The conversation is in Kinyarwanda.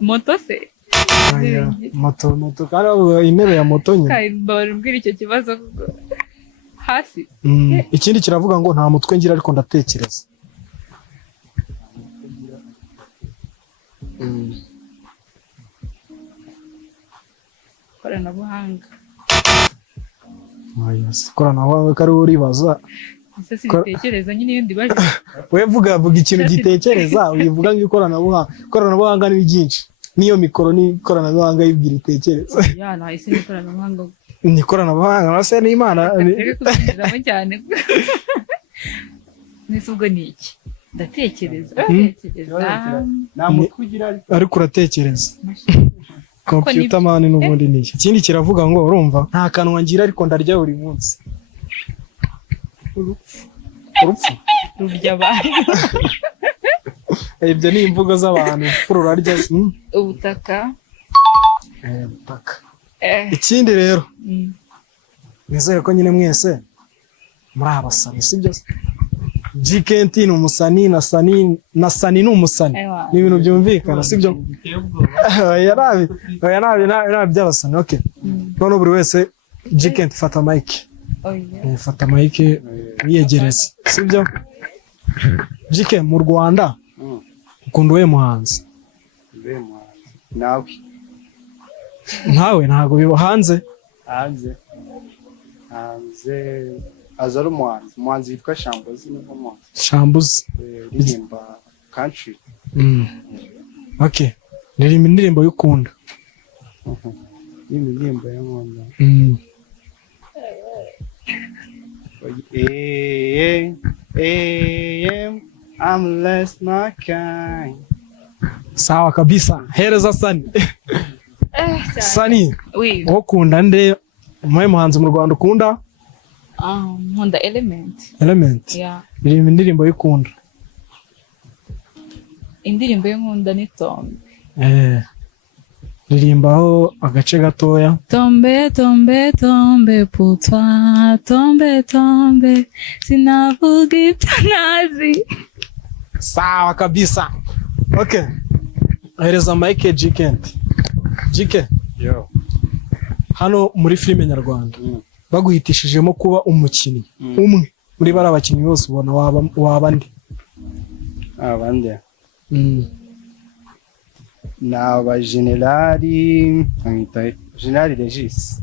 moto se moto kandi intebe ya moto nyine kai mbwira icyo kibazo hasi ikindi kiravuga ngo nta mutwe ngira ariko ndatekereza koranabuhanga koranabuhanga kari uribaza ese sinitekereza nyine iyo ndibaje we vuga ikintu gitekereza uyivuga ngo ikoranabuhanga ni byinshi niyo mikoro ni ikoranabuhanga yibwira itekereza ya na ese ni ikoranabuhanga ni ikoranabuhanga nase ni imana reka cyane nese ubwo ni iki ndatekereza nta mutwe ugira ariko uratekereza computer man n'ubundi ni iki ikindi kiravuga ngo urumva nta kanwa ngira ariko ndarya buri munsi urupfu rurya abantu ibyo ni imvugo z'abantu urarya ubutaka ubutaka ikindi rero nizeye ko nyine mwese muri abasani sibyo GKT ni umusani na sani ni umusani ni ibintu byumvikana sibyo yarabi by'abasani okay none buri wese GKT fata mic fata mic wiyegereza sibyo GK mu Rwanda ukunda uwe muhanzi nawe ntago biba hanze azari umuhanzi witwa Shambuzi niho muhanzi Shambuzi ririmba country okay ririmba indirimbo y'ukunda indirimbo y'ukunda I'm less my kind. Sawa kabisa hereza Sani Sani ukunda nde umwe muhanzi mu Rwanda ukunda nkunda Element yeah ririmba indirimbo y'ukunda indirimbo y'ukunda ni Tombe ririmbaho agace gatoya tombe tombe tombe putwa tombe tombe sinavuga itanazi sawa kabisa okay hereza Mike GK yo hano muri filime nyarwanda baguhitishijemo kuba umukinnyi umwe muri bari abakinnyi bose ubona waba ndi abandi na ba generali Regis